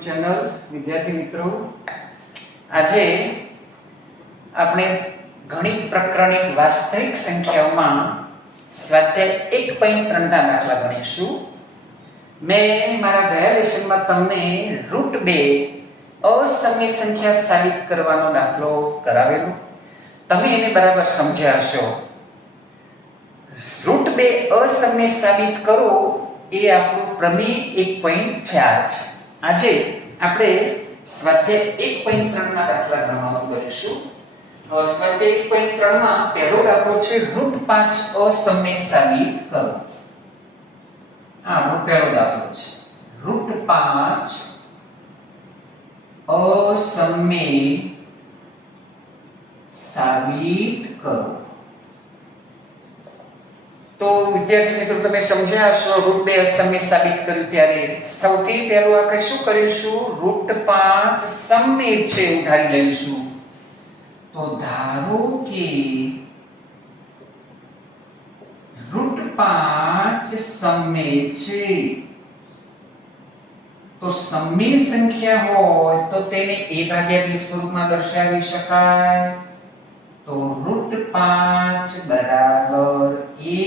YouTube channel વિદ્યાર્થી મિત્રો આજે આપણે ગણિત પ્રકરણિક વાસ્તવિક સંખ્યાઓમાં સ્વાધ્યાય 1.3 ના દાખલા ગણીશું। મેં મારા ગયા લેસનમાં તમને √2 અસમય સંખ્યા સાબિત કરવાનો દાખલો કરાવેલો, તમે એને બરાબર સમજ્યા હશો। √2 અસમય સાબિત કરો એ આપણું પ્રમેય 1.4 છે। આજે આપણે સ્વાધ્યાય 1.3 ના દાખલા ગણવાનું કરીશું। સ્વાધ્યાય 1.3 માં પહેલો દાખલો છે √5 અસમય સાબિત કરો। આપણો પહેલો દાખલો છે √5 અસમય સાબિત કરો। તો વિદ્યાર્થી મિત્રો તમે સમજ્યા હશો √2 અસમય સાબિત કર્યું ત્યારે સૌથી પહેલું આપણે શું કરીશું, √5 સમય છે ઉધારી લઈશું। તો ધારો કે √5 સમય છે, તો સમય સંખ્યા હોય તો તેને a ભાગ્યા b સ્વરૂપમાં દર્શાવી શકાય। તો √5 બરાબર a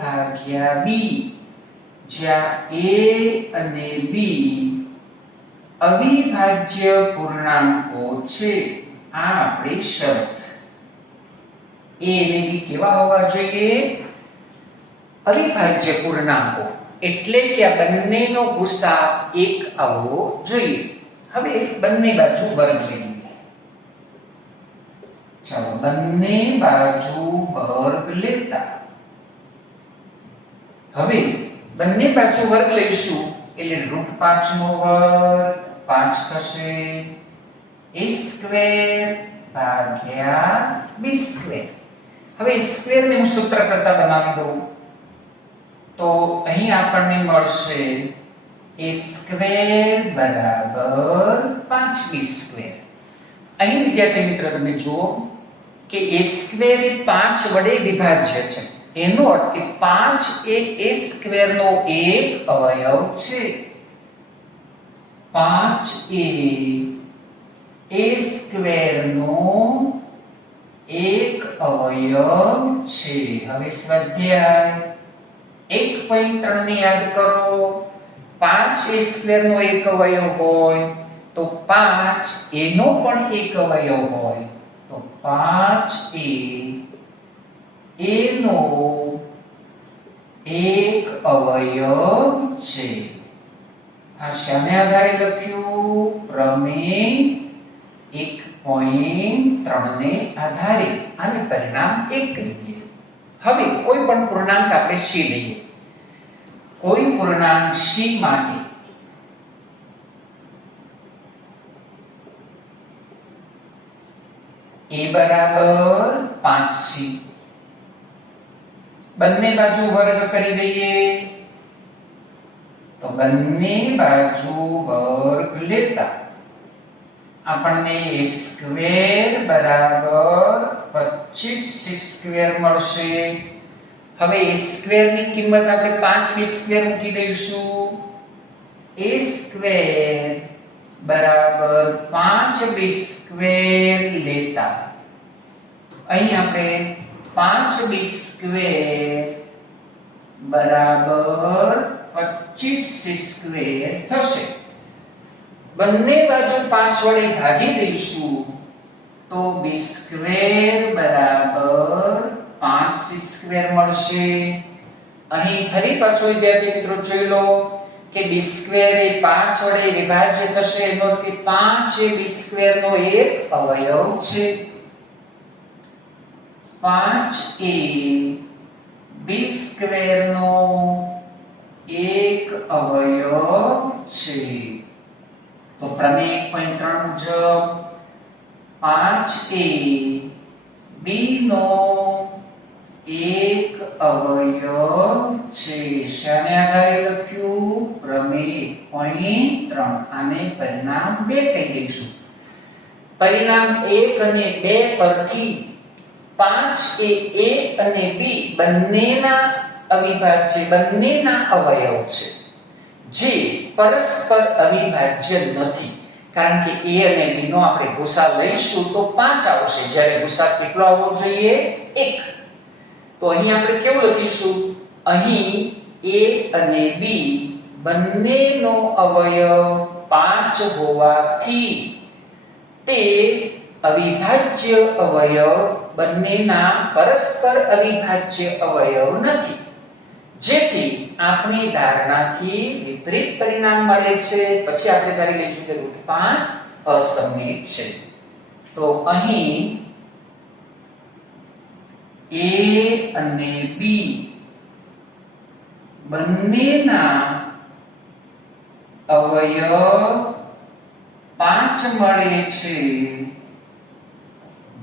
ભાગ્યા b, જ્યાં a અને b અવિભાજ્ય પૂર્ણાંકો છે। આ આપણી શરત। a અને b કેવા હોવા જોઈએ? અવિભાજ્ય પૂર્ણાંકો, એટલે કે આ બંનેનો ગુસા 1 આવવો જોઈએ। હવે બંને બાજુ વર્ગ લઈએ। ચાલો બંને બાજુ વર્ગ લેતા, હવે બંને બાજુ વર્ગ લઈશું એટલે √5 નો વર્ગ 5 થશે, a² ભાગ્યા b²। હવે સ્ક્વેર ને હું સૂત્ર કરતા બનાવી દઉં તો અહીં આપણને મળશે a² બરાબર 5b²। અહીં વિદ્યાર્થી મિત્રો તમે જુઓ કે a² એ 5 વડે વિભાજ્ય છે, એનો અર્થ કે 5 એ a² નો એક અવયવ છે। 5 એ a² નો એક અવયવ છે। હવે સ્વાધ્યાય 1.3 ને યાદ કરો। 5 a² નો એક અવયવ હોય તો 5 a નો પણ એક અવયવ હોય, તો 5 a નો એક અવયવ છે। આ શાને આધારે લખ્યું? પ્રમેય 1.3 ને આધારે। આને પરિણામ 1 કહીએ। હવે કોઈ પણ પૂર્ણાંક આપણે c લઈએ। કોઈ પૂર્ણાંક c માટે a બરાબર 5c, બંને બાજુ વર્ગ કરી દઈએ તો બંને બાજુ વર્ગ લેતા આપણને a² બરાબર 25c² મળશે। હવે a² ની કિંમત આપણે 5b² મૂકી દઈશું। a² બરાબર 5b² લેતા અહીં આપણે 5b² બરાબર 25c² થશે। બંને બાજુ 5 વડે ભાગી દઈશું તો b² બરાબર 5c² મળશે। અહીં ફરી પાછો વિદ્યાર્થી મિત્રો જોઈ લો કે b² એ 5 વડે વિભાજ્ય થશે, એનો અર્થ કે 5 એ b² નો એક અવયવ છે। 5 એ b² નો એક અવયવ છે। તો પ્રમેય 1.3 મુજબ 5 એ b નો એક અવયવ છે। શાને આધારે લખ્યું? પ્રમેય 1.3। આને પરિણામ 2 કહી દઈશું। પરિણામ 1 અને 2 પરથી 5 એ a અને b બંનેના અવિભાજ્ય, બંનેના અવયવ છે। જે પરસ્પર અવિભાજ્ય નથી, કારણ કે a અને b નો આપણે ગુસા લઈશું તો 5 આવશે, જ્યારે ગુસા કેટલો આવવો જોઈએ? 1. તો અહીં આપણે કેવું લખીશું? અહીં a અને b બંનેનો અવયવ 5 હોવાથી તે અવિભાજ્ય અવયવ બંનેના પરસ્પર અવિભાજ્ય અવયવ નથી, જેથી આપણી ધારણાથી વિપરીત પરિણામ મળે છે. પછી આપણે ધારી લઈશું કે √5 અસમમિત છે. તો અહીં a અને b બંનેના અવયવ 5 મળે છે,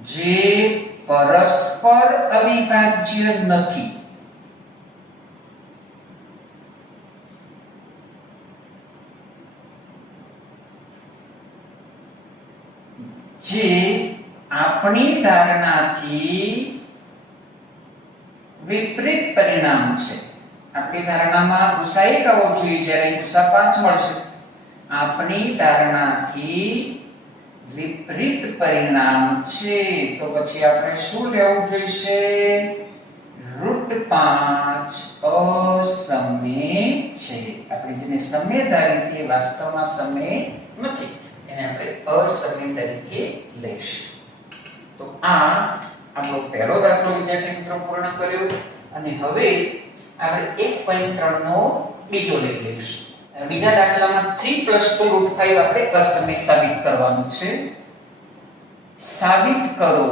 જે પરસ્પર અવિભાજ્ય નથી. જે આપણી ધારણાથી વિપરીત પરિણામ છે. આપણી ધારણામાં ગુસા 1 આવવો જોઈએ, જ્યારે ગુસા 5 મળશે. આપણી ધારણાથી વિપરીત પરિણામ છે, તો પછી આપણે શું લેવું જોઈશે? √5 અસમમિત છે. આપણે જેને સમય ધારી તે વાસ્તવમાં સમય નથી, એને આપણે અસમમિત તરીકે લઈશું. તો આ આપણો પહેલો દાખલો વિદ્યાર્થી મિત્રો પૂર્ણ કર્યો, અને હવે આપણે 1.3 નો બીજો લઈ લઈશું. બીજા દાખલામાં 3 + 2 √5 આપણે અસમમિત સાબિત કરવાનું છે. સાબિત કરો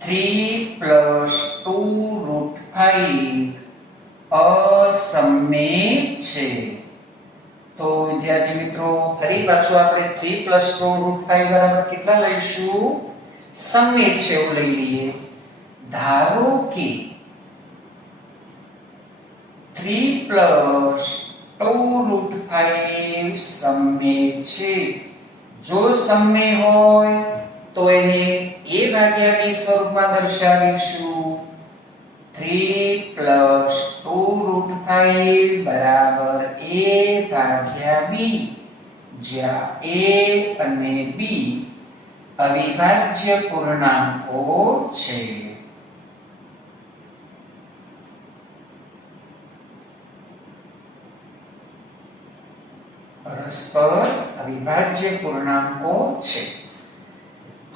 3 + 2 √5 અસમમિત છે. તો વિદ્યાર્થી મિત્રો ફરી પાછું આપણે 3 + 2 √5 બરાબર કેટલા લઈશું? સમમિત છે એવું લઈ લઈએ. ધારો કે 3 + 2 √5 સમમિત છે. જો સમમિત હોય તો એને a/b સ્વરૂપમાં દર્શાવીશું. 3 + 2 √5 બરાબર a/b, જ્યાં a અને b અવિભાજ્ય પૂર્ણાંકો છે. પરસ્પર અવિભાજ્ય પૂર્ણાંકો છે.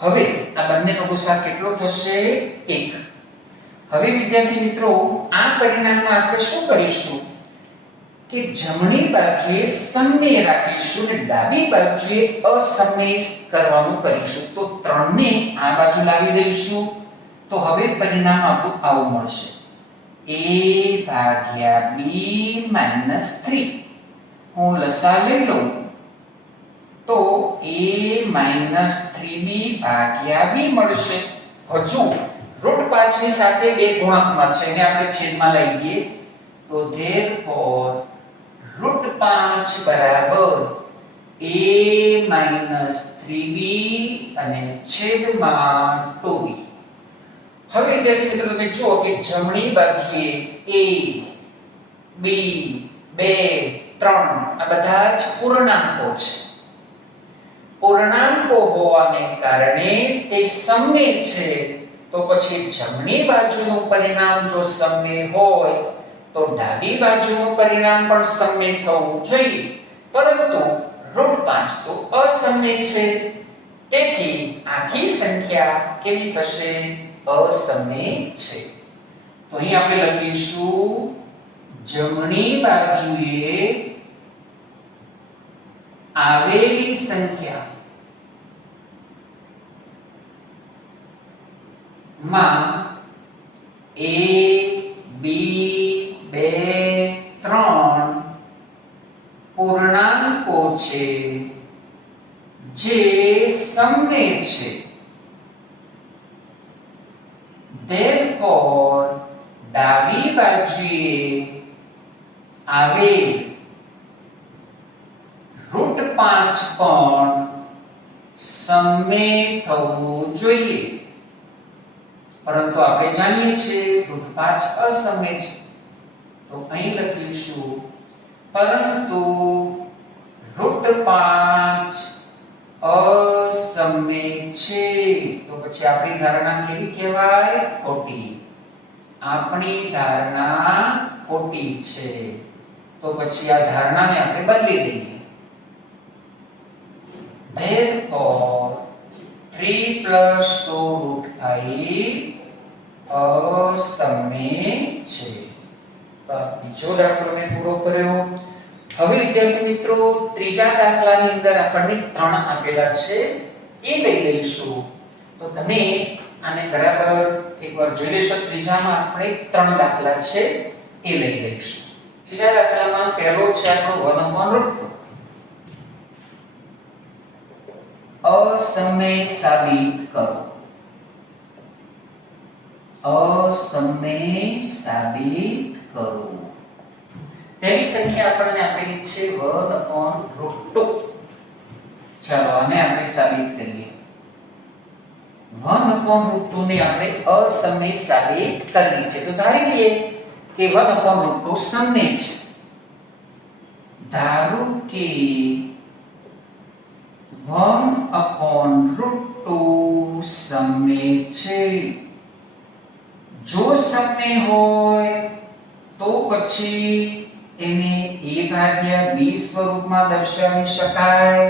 હવે આ બંનેનો ગુસા કેટલો થશે? 1. હવે વિદ્યાર્થી મિત્રો આ પરિણામમાં આપણે શું કરીશું કે જમણી બાજુએ સમમિત રાખીશું અને ડાબી બાજુએ અસમમિત કરવાનું કરીશું. તો 3 ને આ બાજુ લાવી દઈશું, તો હવે પરિણામ આપણું આવું મળશે: a/b - 3. હું લસા લઈ લઉં તો a - 3b/b મળશે. હજુ √5 ની સાથે બે ગુણાંકમાં છે, એને આપણે છેદમાં લઈ લઈએ. તો therefore √5 બરાબર a - 3b અને છેદમાં 2b. હવે વિદ્યાર્થી મિત્રો તમે જુઓ કે જમણી બાજુએ a, b, 2, 3 આ બધા જ પૂર્ણાંકો છે. પૂર્ણાંકો હોવાને કારણે તે સમમિત છે. તો પછી જમણી બાજુનું પરિણામ જો સમમિત હોય તો ડાબી બાજુનું પરિણામ પણ સમમિત થવું જોઈએ, પરંતુ √5 તો અસમમિત છે. તેથી આખી સંખ્યા કેવી થશે? અસમમિત છે. તો અહીં આપણે લખીશું જમણી બાજુએ આવેલી સંખ્યા માં a, b, 2, 3 પૂર્ણાંકો છે જે સમમિત છે. therefore ડાબી બાજુએ આવેલ √5 પણ સમમિત થવું જોઈએ, પરંતુ આપણે જાણીએ છીએ √5 અસમમિત છે. તો અહીં લખીશું પરંતુ √5 અસમ્ય છે, તો પછી આપણી ધારણા કેવી કહેવાય? ખોટી. આપણી ધારણા ખોટી છે, તો પછી આ ધારણાને આપણે બદલી દઈએ. Therefore 3 + 2 √5 અસમ્ય છે. તો બીજો દાખલો મેં પૂરો કર્યો. હવે વિદ્યાર્થી મિત્રો ત્રીજા દાખલાની અંદર આપણને 3 આપેલા છે, એ લઈ લઈશું. તો તમે આને બરાબર એકવાર જોઈ લેશો. ત્રીજામાં આપણે 3 દાખલા છે, એ લઈ લઈશું. ત્રીજા દાખલામાં પહેલો છે આપણો 1/√2. અસમય સાબિત કરો. અસમય સાબિત કરો. પહેલી સંખ્યા આપણને આપેલી છે 1/√2. ચાલો આને આપણે સાબિત કરીએ. 1/√2 ને આપણે અસમય સાબિત કરવી છે. તો ધારી લઈએ કે 1/√2 સમય છે. ધારો કે 1/√2 સમય છે. જો સમય હોય તો પછી એને a/b સ્વરૂપમાં દર્શાવી શકાય,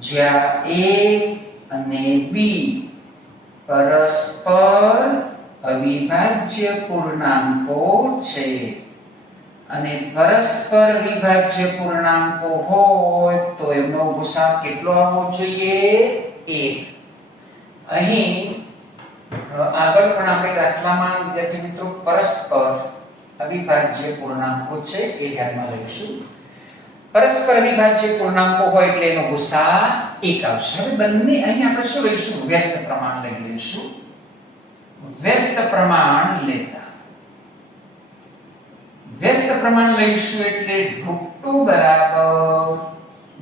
જ્યાં a અને b પરસ્પર અવિભાજ્ય પૂર્ણાંકો છે. અને પરસ્પર વિભાજ્ય પૂર્ણાંકો હોય તો એમનો ગુસાઅ કેટલો આવવો જોઈએ? 1. અહીં આગળ પણ આપણે દાખલામાં વિદ્યાર્થી મિત્રો પરસ્પર અવિભાજ્ય પૂર્ણાંકો છે એ ધ્યાનમાં લઈશું. પરસ્પર અવિભાજ્ય પૂર્ણાંકો હોય એટલે એનો ગુસાઅ 1 આવશે. હવે બંને અહીં આપણે શું લઈશું? વ્યસ્ત પ્રમાણ લઈ લઈશું. વ્યસ્ત પ્રમાણ લેતા વ્યસ્ત પ્રમાણ લઈશું એટલે √2 બરાબર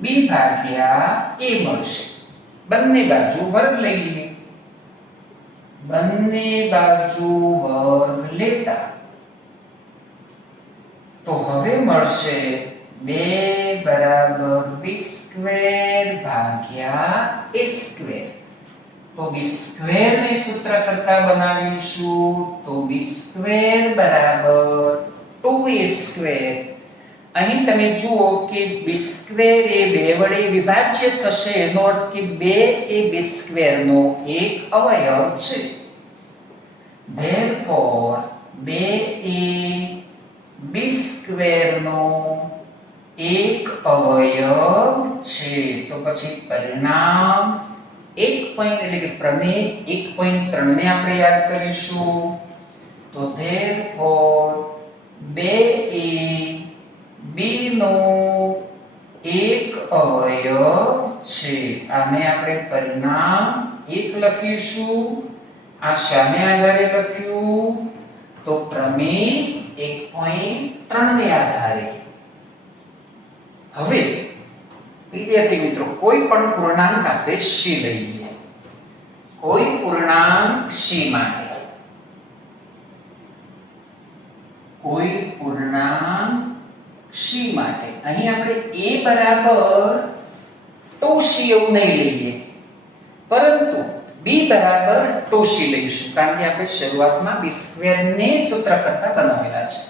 b/a મળશે. બંને બાજુ વર્ગ લઈ લઈએ. બંને બાજુ વર્ગ લેતા તો હવે મળશે 2 બરાબર b²/a². તો b² ને સૂત્ર કરતા બનાવીશું. તો b² બરાબર 2a². અહીં તમે જુઓ કે b² એ 2 વડે વિભાજ્ય થશે, એનો અર્થ કે 2 એ b² નો એક અવયવ છે. Therefore 2 એ b² નો એક અવયવ છે. તો પછી પરિણામ 1 પોઈન્ટ એટલે કે પ્રમેય 1.3 ને આપણે યાદ કરીશું. તો therefore 2 એ b નો એક અવયવ છે. આને આપણે પરિણામ 1 લખીશું. આ શાને આધારે લખ્યું? તો પ્રમેય 1.3 ને આધારે. હવે વિદ્યાર્થી મિત્રો કોઈ પણ પૂર્ણાંક આપણે c લઈએ. કોઈ પૂર્ણાંક c માટે અહીં આપણે a બરાબર 2c એવું નહીં લઈએ, પરંતુ b બરાબર 2c લઈશું, કારણ કે આપણે શરૂઆતમાં b² ને સૂત્ર કરતા બનાવેલા છે.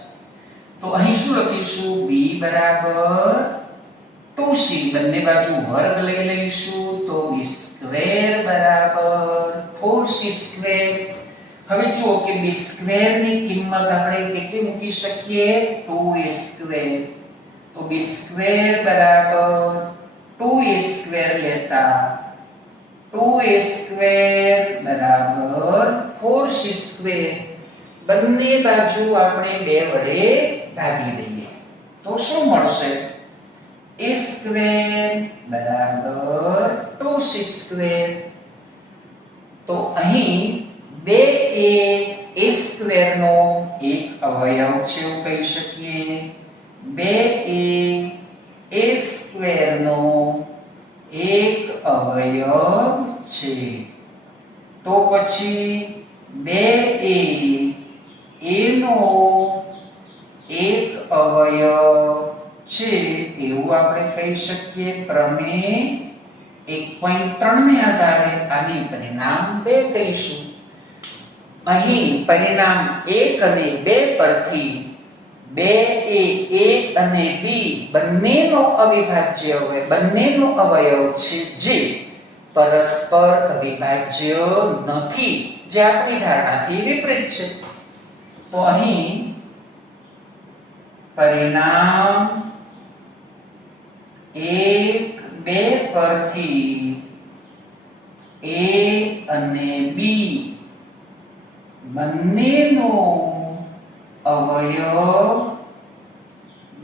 તો અહીં શું લખીશું? b બરાબર 2c. બંને બાજુ વર્ગ લઈ લઈશું. તો b² બરાબર 4c². હવે જુઓ કે b² ની કિંમત આપણે કેટલી મૂકી શકીએ? 2a². તો b² બરાબર 2a² લેતા 2a² બરાબર 4c². બંને બાજુ આપણે 2 વડે ભાગી દઈએ તો શું મળશે? a² બરાબર 2c². તો અહીં 2 એ a² નો એક અવયવ છે એવું કહી શકીએ. 2 એ a² નો એક અવયવ છે. તો પછી 2 એ a નો એક અવયવ છે એવું આપણે કહી શકીએ. પ્રમેય 1.3 ને આધારે આની પરિણામ 2 કહીશું. અહીં પરિણામ 1 અને 2 પરથી 2 એ A અને B બંનેનો અવિભાજ્ય હોય, બંનેનો અવયવ છે જે પરસ્પર અવિભાજ્ય નથી, જે આપણી ધારણાથી વિપરીત છે. તો અહીં પરિણામ 1, 2 પરથી A અને B બંનેનો અવયવ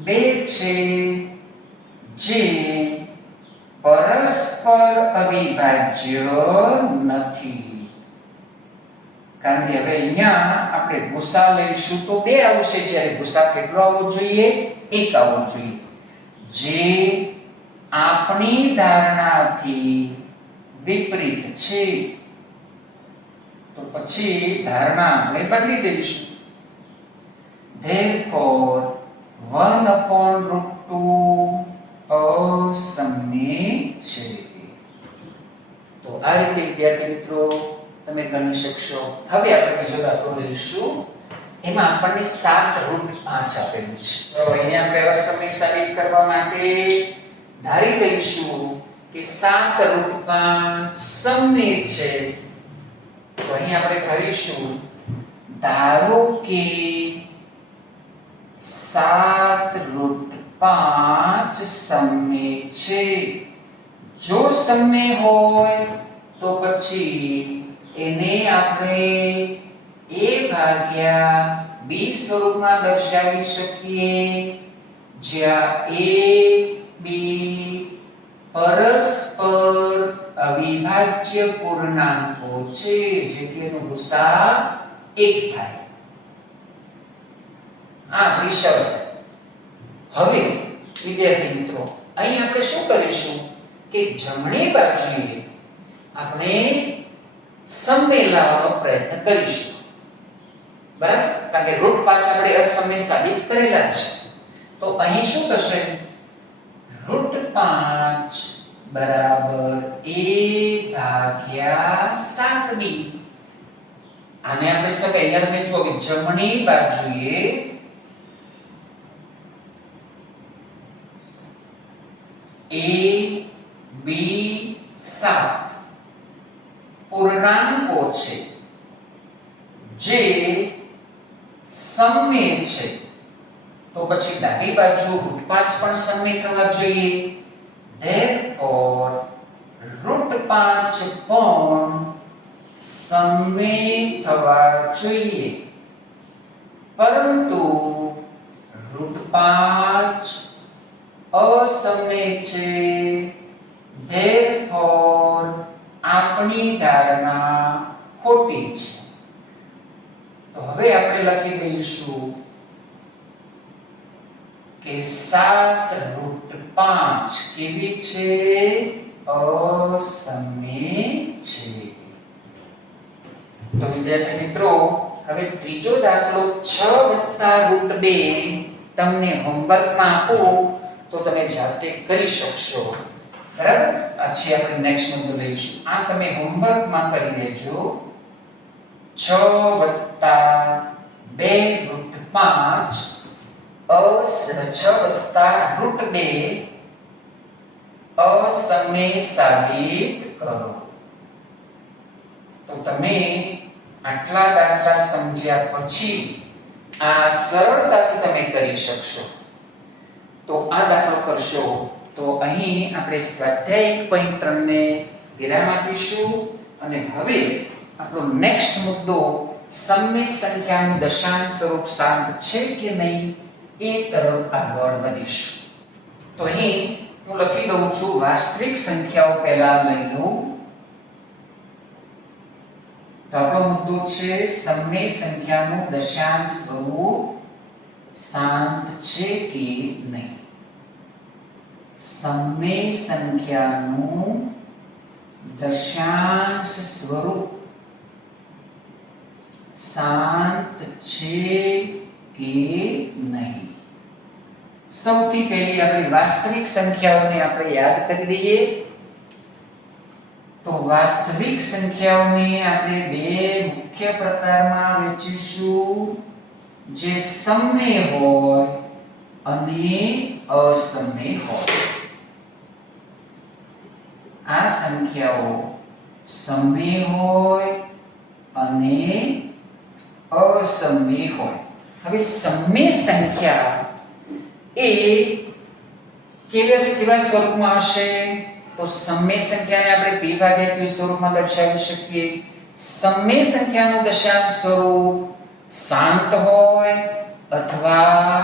2 છે જે પરસ્પર અવિભાજ્ય નથી. કારણ કે હવે અહીંયા આપણે ગુસા લઈશું તો 2 આવશે, જ્યારે ગુસા કેટલો આવવો જોઈએ? 1 આવવો જોઈએ, જે આપણી ધારણાથી વિપરીત છે. તો પછી ધારણા આપણે બદલી દઈશું. Therefore 1/√2 અસમ્ય છે. તો આ રીતે વિદ્યાર્થી મિત્રો તમે ગણી શકશો. હવે આપણે બીજો દાખલો લઈશું. એમાં આપણને 7√5 આપેલું છે. તો અહીંયા આપણે અસમ્ય સાબિત કરવા માટે ધારી લઈશું કે 7√5 સમય છે. તો અહીં આપણે કરીશું, ધારો કે 7√5 સમય છે. જો સમય હોય તો પછી એને આપણે A ભાગ્યા B સ્વરૂપમાં દર્શાવી શકીએ, જ્યાં A B પરસ્પર અવિભાજ્ય પૂર્ણાંકો છે, જેથી એનો ગુસા 1 થાય. આ આપણી શરત. હવે વિદ્યાર્થી મિત્રો અહીં આપણે શું કરીશું કે જમણી બાજુએ આપણે સમય લાવવાનો પ્રયત્ન કરીશું. બરાબર? કારણ કે √5 આપણે અસમય સાબિત કરેલા છે. તો અહીં શું થશે? √5 બરાબર A ભાગ્યા 7B. આને આપણે સબ અહીંયા તમે જુઓ કે જમણી બાજુએ A B 7 પૂર્ણાંકો છે જે સમય છે. તો પછી ડાબી બાજુ √5 પણ સમય થવા જોઈએ. Therefore √5 પણ સમય થવા જોઈએ. પરંતુ √5 અસમય છે. Therefore આપણી ધારણા ખોટી છે. તો હવે આપણે લખી દઈશું કે 7√5 કેવી છે? અસમય છે. તો વિદ્યાર્થી મિત્રો હવે ત્રીજો દાખલો 6+√2 તમને હોમવર્કમાં આપું તો તમે જાતે કરી શકશો. બરાબર? પછી આપણે નેક્સ્ટ મુદ્દો લઈશું. આ તમે હોમવર્કમાં કરી દેજો. 6+2√5 અસમય સાબિત કરો. તો તમે આટલા દાખલા સમજ્યા પછી આ સરળતાથી તમે કરી શકશો. તો આ દાખલો કરશો તો અહીં આપણે સ્વાધ્યાય 1.3 ને વિરામ આપીશું અને હવે આપણો નેક્સ્ટ મુદ્દો સમય સંખ્યાનું દશાંશ સ્વરૂપ શાંત છે કે નહીં એ તરફ આગળ વધીશું. તો અહીં હું લખી દઉં છું વાસ્તવિક સંખ્યાઓ પહેલા લઈ લઉં. તો આપણો મુદ્દો છે સમય સંખ્યાનું દશાંશ સ્વરૂપ શાંત છે કે નહીં. સમય સંખ્યાનું દશાંશ સ્વરૂપ શાંત છે કે નહીં. સૌથી પહેલી આપણી વાસ્તવિક સંખ્યાઓને આપણે યાદ કરી દઈએ. તો વાસ્તવિક સંખ્યાઓને આપણે બે મુખ્ય પ્રકારમાં વહેંચીશું, જે સમમેય હોય અને અસમમેય હોય. આ સંખ્યાઓ સમમેય હોય અને અસમમેય હોય. હવે સમમેય સંખ્યા એ કેવા સ્વરૂપમાં હશે? તો સમમેય સંખ્યાને આપણે p ભાગ્યા q સ્વરૂપમાં દર્શાવી શકીએ. સમમેય સંખ્યાનું દશાંશ સ્વરૂપ શાંત હોય અથવા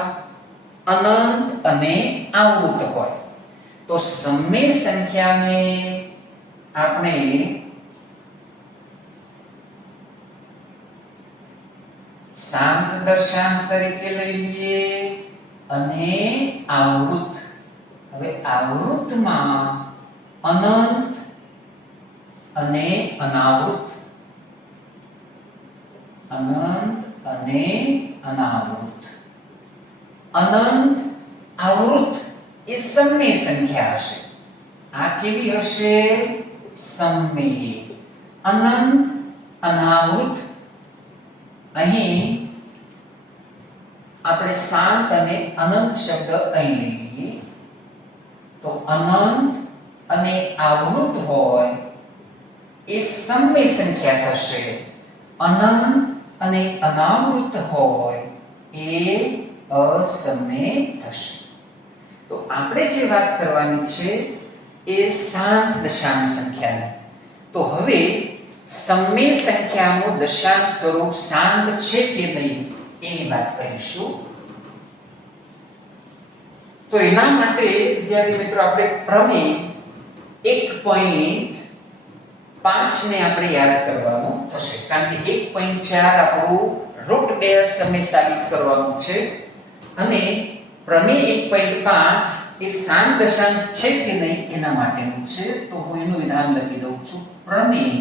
અનંત અને આવૃત હોય. તો સમમેય સંખ્યાને આપણે શાંત દશાંશ તરીકે લઈ લઈએ અને આવૃત. હવે આવૃતમાં અનંત અને અનાવૃત, અનંત અને અનાવૃત. અનંત આવૃત એ સમમેય સંખ્યા હશે. આ કેવી હશે? સમમેય. અનંત અનાવૃત, અહીં આપણે શાંત અને અનંત શબ્દ અહીં લઈ લઈએ. તો અનંત અને આવૃત હોય એ સમમેય સંખ્યા થશે. અનંત અને અનાવૃત હોય એ અસમમેય થશે. તો આપણે જે વાત કરવાની છે એ શાંત દશાંશ સંખ્યાની. તો હવે સમમેય સંખ્યાનું દશાંશ સ્વરૂપ શાંત છે કે નહીં એની વાત કરીશું. તો એના માટે વિદ્યાર્થી મિત્રો આપણે પ્રમેય 1.5 ને આપણે યાદ કરવાનું થશે, કારણ કે 1.4 આપણું રૂટ 2 સમય સાબિત કરવાનું છે અને પ્રમેય 1.5 એ શાંત દશાંશ છે કે નહીં એના માટેનું છે. તો હું એનું વિધાન લખી દઉં છું. પ્રમેય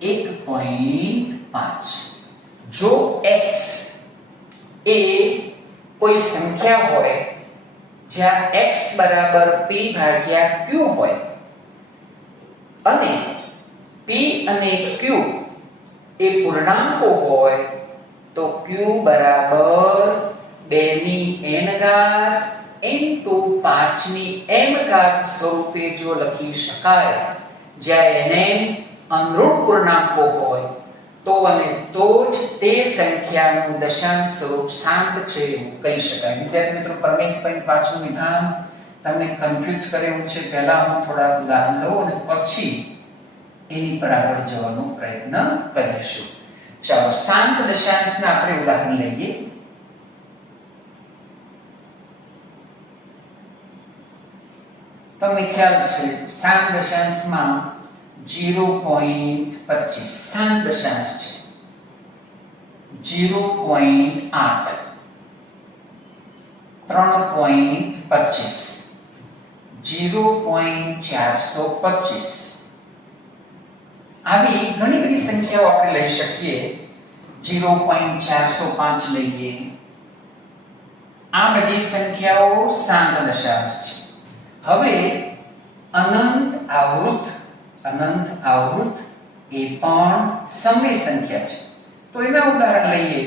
1.5. જો x એ કોઈ સંખ્યા હોય જ્યાં x બરાબર p ભાગ્યા q હોય અને p અને q એ પૂર્ણાંકો હોય, તો q બરાબર 2 ની n ઘાત ઇન્ટુ 5 ની m ઘાત સ્વરૂપે જો લખી શકાય, જ્યાં nm અનરૂટ પૂર્ણાંકો હોય તો અને તો જ તે સંખ્યાનું દશાંશ સ્વરૂપ શાંત છે એવું કહી શકાય. વિદ્યાર્થી મિત્રો, પ્રમેય 1.5 નું વિધાન તમને કન્ફ્યુઝ કરે એવું છે. પહેલા હું થોડા ઉદાહરણ લઉં અને પછી એની પર આગળ જવાનો પ્રયત્ન કરીશું. ચાલો, શાંત દશાંશના આપણે ઉદાહરણ લઈએ. તમને ખ્યાલ છે શાંત દશાંશમાં 0.25 શાંત દશાંશ છે. 0.8, 3.25, 0.425 આવી ઘણી બધી સંખ્યાઓ આપણે લઈ શકીએ. 0.405 લઈએ. આ બધી સંખ્યાઓ શાંત દશાંશ છે. હવે અનંત આવૃત એ પણ સમમેય સંખ્યા છે. તો એના ઉદાહરણ લઈએ.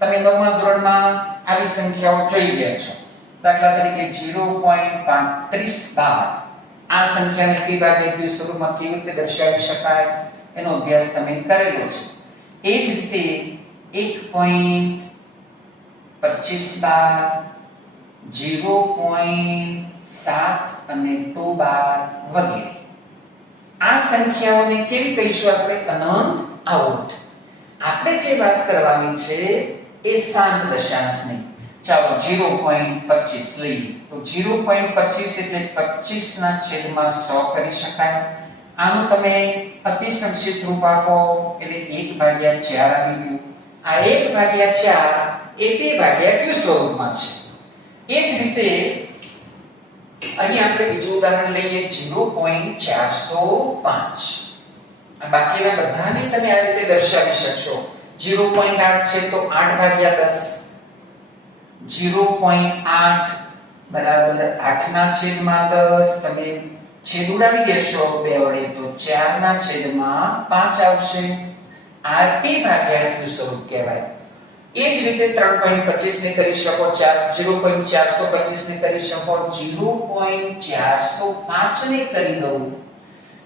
તમે 9મા ધોરણમાં આવી સંખ્યાઓ જોઈ ગયા છો. દાખલા તરીકે 0.35 આ સંખ્યાને p ભાગ્યા q સ્વરૂપમાં કેવી રીતે દર્શાવી શકાય એનો અભ્યાસ તમે કરેલો છે. એ જ રીતે 1.25 0.7 અને 2 વગેરે. આ સંખ્યાઓને કેવી કહીશું આપણે? અનંત આવૃત. આપણે જે વાત કરવાની છે એ શાંત દશાંશની. ચાલો 0.25 લઈએ. તો 0.25 એટલે 25 ના છેદમાં 100 કરી શકાય. આનું તમે અતિ સંક્ષિપ્ત રૂપ આપો એટલે 1/4 આવી ગયું. આ 1/4 એ 2/q સ્વરૂપમાં છે. એ જ રીતે અહીં આપણે બીજું ઉદાહરણ લઈએ 0.405. આ બાકીના બધાને તમે આ રીતે દર્શાવી શકશો. 0.8 છે તો 8/10, 0.8 બરાબર 8 ના છેદમાં 10. તમે છેદ ઉડાવી દેશો 2 વડે તો 4 ના છેદમાં 5 આવશે. rp ભાગ્યા q સ્વરૂપ કહેવાય. એ જ રીતે 3.25 ને કરી શકો, 0.425 ને કરી શકો, 0.405 ને કરી દઉં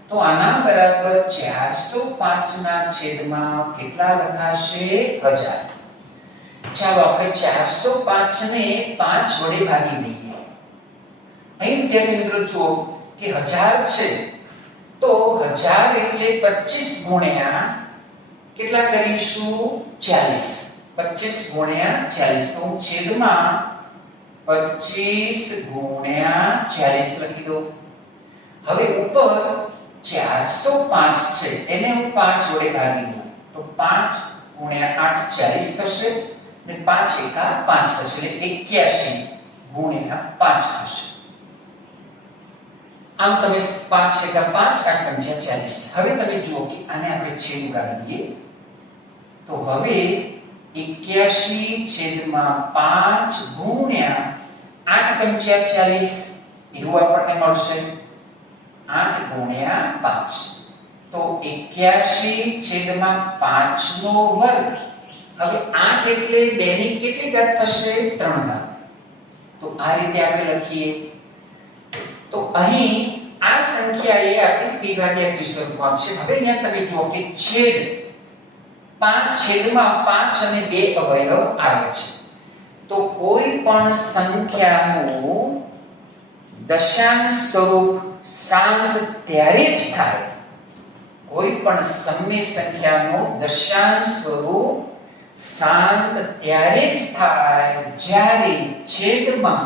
તો આના બરાબર 405 ના છેદમાં કેટલા લખાશે? 1000. ચાલો આપણે 405 ને 5 વડે ભાગી દઈએ. અહીં વિદ્યાર્થી મિત્રો જુઓ કે 1000 છે તો 1000 એટલે 25 ગુણ્યા કેટલા કરીશું? 40. 25 ગુણ્યા 40 તો હું છેદમાં 25 ગુણ્યા 40 લખી દઉં. હવે ઉપર 405 છે એને હું 5 વડે ભાગી દઉં તો 5 ગુણ્યા 8 40 થશે ને 5 એકા 5 થશે એટલે 81 ગુણ્યા 5 થશે. આમ તમે 5 એકા 5 8 પંચા 40. હવે તમે જુઓ કે આને આપણે છેદ ઉડાડી દઈએ તો હવે 81 છેદમાં 5 ગુણ્યા 8 પંચા 40 એવું આપણને મળશે. 8 ગુણ્યા 5 તો 81 છેદમાં 5 નો વર્ગ. હવે 8 એટલે 2 ની કેટલી ઘાત થશે? 3 ઘાત. તો આ રીતે આપણે લખીએ તો અહીં આ સંખ્યા એ આપણી p ભાગ્યા q સ્વરૂપમાં છે. હવે અહીંયા તમે જુઓ કે છેદ 5 છેદમાં 5 અને 2 અવયવ આવે છે. તો કોઈ પણ સંખ્યાનું દશાંશ સ્વરૂપ શાંત ત્યારે જ થાય. કોઈ પણ સમય સંખ્યાનું દશાંશ સ્વરૂપ શાંત ત્યારે જ થાય જ્યારે છેદમાં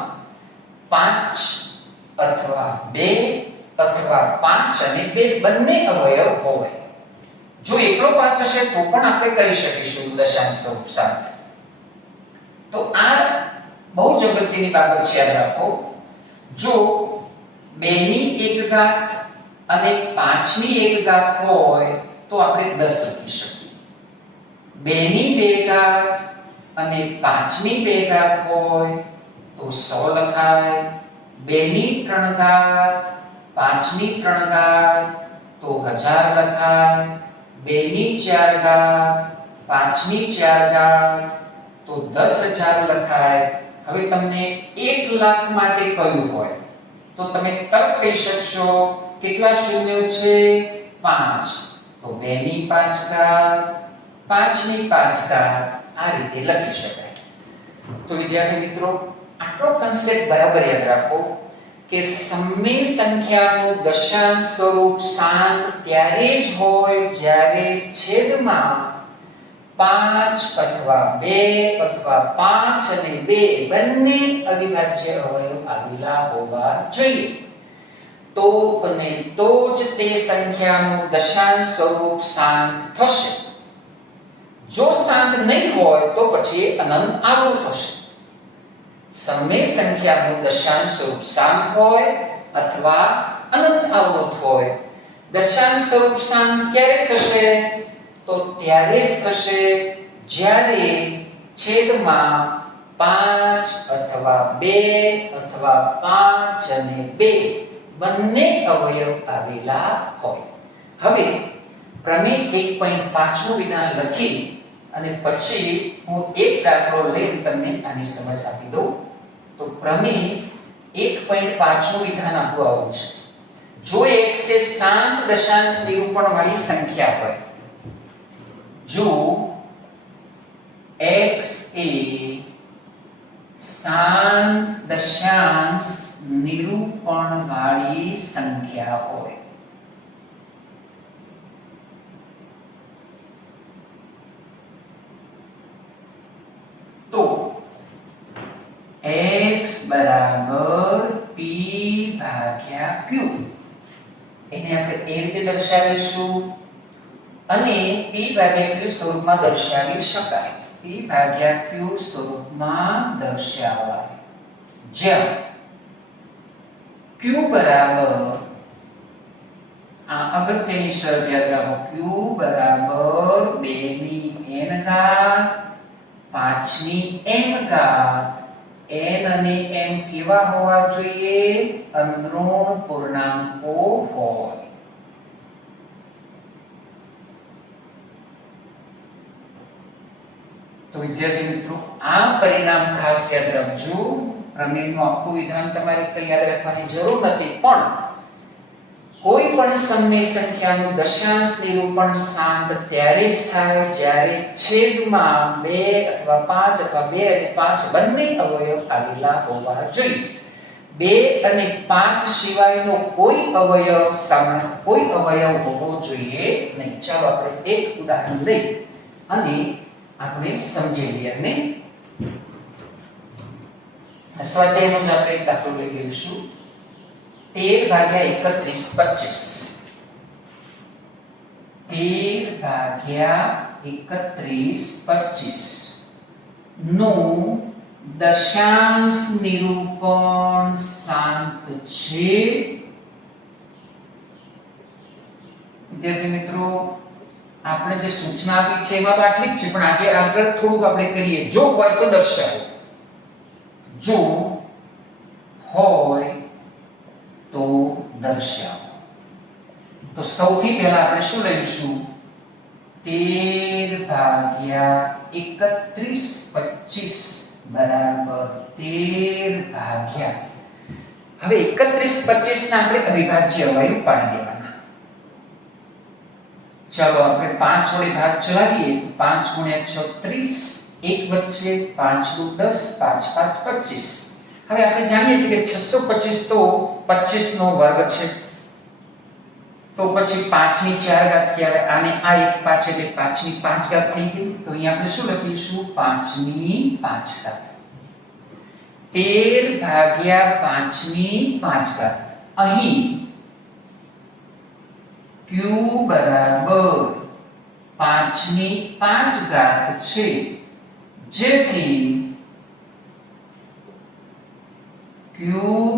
5 અથવા 2 અથવા 5 અને 2 બંને અવયવ હોય. જો એકલો 5 હશે તો પણ આપણે કરી શકીશું દશાંશ સ્વરૂપ શાંત. તો આ બહુ જ અગત્યની બાબત છે, યાદ રાખો. જો 2 ની 1 ઘાત અને 5 ની 1 ઘાત હોય તો આપણે 10 લખી શકીએ. 2 ની 2 ઘાત અને 5 ની 2 ઘાત હોય તો 100 લખાય. 2 ની 3 ઘાત 5 ની 3 ઘાત તો 1000 લખાય. 2 ની 4 ઘાત 5 ની 4 ઘાત તો 10000 લખાય. હવે તમને 1 લાખ માટે કયું હોય તો તમે તરત કહી શકશો કેટલા શૂન્યો છે? 5. તો 2 ની 5 ઘાત 5 ની 5 ઘાત આ રીતે લખી શકાય. તો વિદ્યાર્થી મિત્રો આટલો કન્સેપ્ટ બરાબર યાદ રાખો કે સમય સંખ્યાનું દશાંશ સ્વરૂપ શાંત ત્યારે જ હોય જ્યારે છેદમાં 5 અથવા 2 અથવા 5 અને 2 બંને અવિભાજ્ય અવયવ આવેલા હોવા જોઈએ. તો અને તો જ તે સંખ્યાનું દશાંશ સ્વરૂપ શાંત થશે. જો શાંત નહીં હોય તો પછી અનંત આવૃત થશે. સમય સંખ્યાનું દશાંશ સ્વરૂપ શાંત હોય અથવા અનંત આવૃત હોય. દશાંશ સ્વરૂપ શાંત ક્યારે થશે? તો ત્યારે જ થશે જ્યારે છેદમાં 5 અથવા 2 અથવા 5 અને 2 બંને અવયવ આવેલા હોય. હવે પ્રમેય 1.5 નું વિધાન લખી અને પછી હું એક દાખલો લઈને તમને આની સમજ આપી દઉં. તો પ્રમેય 1.5 નું વિધાન આપણું આવું છે. જો x એ શાંત દશાંશ નિરૂપણ વાળી સંખ્યા હોય, જો x એ શાંત દશાંશ નિરૂપણ વાળી સંખ્યા હોય તો x બરાબર p ભાગ્યા q. એને આપણે એ રીતે દર્શાવીશું અને p ભાગ્યા q સ્વરૂપમાં દર્શાવી શકાય. p ભાગ્યા q સ્વરૂપમાં દર્શાવાય જ્યાં q બરાબર આ અગત્યની શરત યાદ રાખો. q બરાબર 2 ની n ઘાત 5 ની m ઘાત n અને m કેવા હોવા જોઈએ? અનઋણ પૂર્ણાંકો હોય. તો વિદ્યાર્થી મિત્રો, આ પરિણામ ખાસ યાદ રાખજો. પ્રમેયનું આખું વિધાન તમારે કંઈ યાદ રાખવાની જરૂર નથી, પણ કોઈ પણ સમય સંખ્યાનું દશાંશ નિરૂપણ શાંત ત્યારે જ થાય જ્યારે છેદમાં 2 અથવા 5 અથવા 2 અને 5 બંને અવયવ આવેલા હોવા જોઈએ. 2 અને 5 સિવાયનો કોઈ અવયવ હોવો જોઈએ નહીં. ચાલો આપણે એક ઉદાહરણ લઈ અને આપણે સમજી લઈએ. અને સ્વાધ્યાયનો જ આપણે એક દાખલો લઈ લઈશું. 13 ભાગ્યા 31 25. 13 ભાગ્યા 31 25 નું દશાંશ નિરૂપણ શાંત છે. વિદ્યાર્થી મિત્રો, આપણે જે સૂચના આપી છે એમાં તો આટલી જ છે, પણ આજે આગળ થોડુંક આપણે કરીએ. જો હોય તો દર્શાવો. જો હોય તો દર્શાવો. તો સૌથી પહેલા આપણે શું લઈશું? 13 ભાગ્યા 31 25 બરાબર 13 ભાગ્યા. હવે 31 25 ના આપણે અવિભાજ્ય અવયવ પાડી દેવાના. ચાલો આપણે 5 વડે ભાગ ચલાવીએ તો 5 ગુણ્યા 6 30, 1 વધશે, 5 દુ 10, 5 5 25. હવે આપણે જાણીએ છીએ કે 625 તો 25 નો વર્ગ છે. તો પછી 5 ની 4 ઘાત કહેવાય. આને આ એક 5 એટલે 5 ની 5 ઘાત થઈ ગઈ. તો અહીંયા આપણે શું લખીશું? 5 ની 5 ઘાત. 13 ભાગ્યા 5 ની 5 ઘાત. અહીં q બરાબર 5 ની 5 ઘાત છે, જેથી q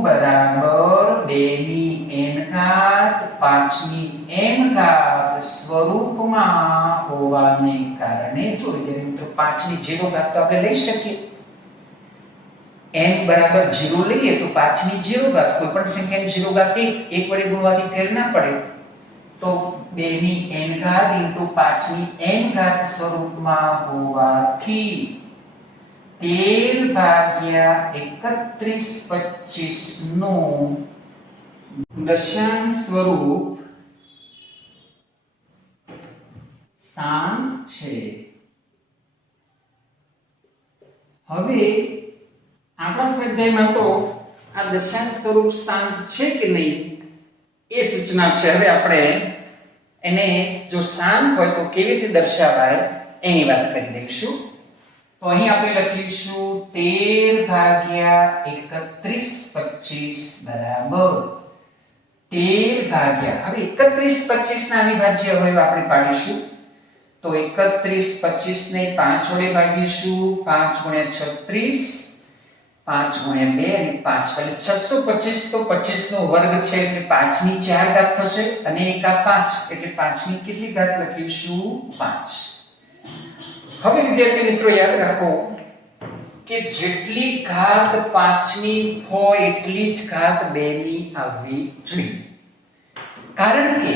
બરાબર 2 ની n ઘાત 5 ની m ઘાત સ્વરૂપમાં હોવાને કારણે, જો મિત્રો 5 ની 0 ઘાત તો આપણે લઈ શકીએ. n બરાબર 0 લઈએ તો 5 ની 0 ઘાત, કોઈ પણ સંખ્યાની 0 ઘાત 1 વડે ગુણવાથી ફેર ના પડે. તો 2 ની n ઘાત * 5 ની m ઘાત સ્વરૂપમાં હોવાથી 13 ભાગ્યા 31 25 નું દશાંશ સ્વરૂપ શાંત છે. હવે આપણા સ્વાધ્યાયમાં તો આ દશાંશ સ્વરૂપ શાંત છે કે નહીં એ સૂચના છે. હવે આપણે એને જો શાંત હોય તો કેવી રીતે દર્શાવાય એની વાત કરી દઈશું. તો અહીં આપણે લખીશું 13 ભાગ્યા 31 25 બરાબર 13 ભાગ્યા. હવે 31 25 ના અવિભાજ્ય અવયવ આપણે પાડીશું. તો 31 25 ને 5 વડે ભાગીશું. 5 ગુણ્યા 36, 5 ગુણ્યા 2 અને 5 એટલે 625. તો 25 નો વર્ગ છે એટલે 5 ની 4 ઘાત થશે, અને 1 આ 5 એટલે 5 ની કેટલી ઘાત લખીશું? 5. હવે વિદ્યાર્થી મિત્રો યાદ રાખો કે જેટલી ઘાત 5 ની હોય એટલી જ ઘાત 2 ની આવવી જોઈએ. કારણ કે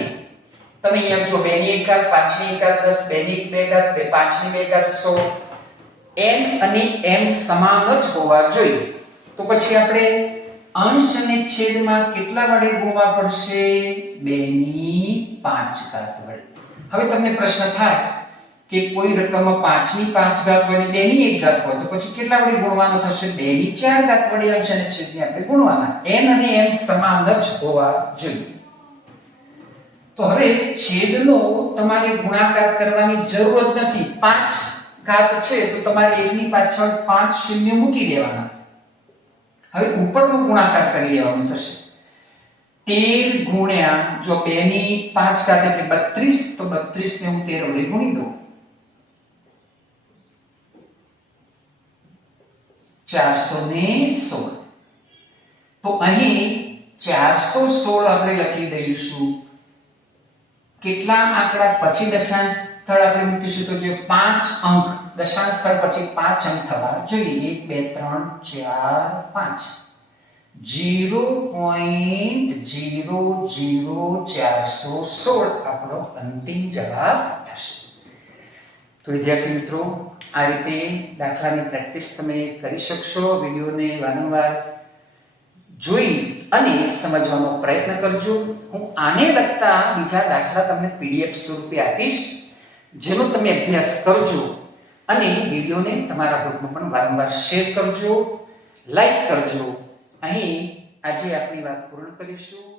તમે અહીંયા જો 2 ની 1 ઘાત, 5 ની 1 ઘાત 10, 2 ની 2 ઘાત 5 ની 2 ઘાત 100, n અને m સમાન જ હોવા જોઈએ. તો પછી આપણે અંશ અને છેદમાં કેટલા વડે ગુણવા પડશે? 2 ની 5 ઘાત વડે. હવે તમને પ્રશ્ન થાય કે કોઈ રકમમાં 5 ની 5 ઘાત હોય અને 2 ની 1 ઘાત હોય તો પછી કેટલા વડે ગુણવાનું થશે? 2 ની 4 ઘાત વડે અંશ અને છેદને આપણે ગુણવાના. n અને m સમાન જ હોવા જોઈએ. તો હવે છેદનો તમારે ગુણાકાર કરવાની જરૂર જ નથી. 5 ઘાત છે તો તમારે 1 ની પાછળ 5 શૂન્ય મૂકી દેવાના. હવે ઉપરનો ગુણાકાર કરી લેવાનો થશે. 13 ગુણ્યા જો 2 ની 5 ઘાત એટલે 32, તો 32 ને હું 13 વડે ગુણી દઉં. 416. તો અહીં 416 આપણે લખી દઈશું. કેટલા આંકડા પછી દશાંશ સ્થળ આપણે મૂકીશું તો જે 5 અંક દશાંશ સ્થળ પછી 5 અંક થવા જોઈએ 1 2 3 4 5 0.00416 આપણો અંતિમ જવાબ થશે. તો વિદ્યાર્થી મિત્રો આ રીતે દાખલાની પ્રેક્ટિસ તમે કરી શકશો. વિડીયોને વારંવાર જોઈ અને સમજવાનો પ્રયત્ન કરજો. હું આને લગતા બીજા દાખલા તમને પીડીએફ સ્વરૂપે આપીશ, જેનો તમે અભ્યાસ કરજો અને વિડીયોને તમારા ગ્રુપમાં પણ વારંવાર શેર કરજો, લાઈક કરજો. અહીં આજે આપણી વાત પૂર્ણ કરીશું.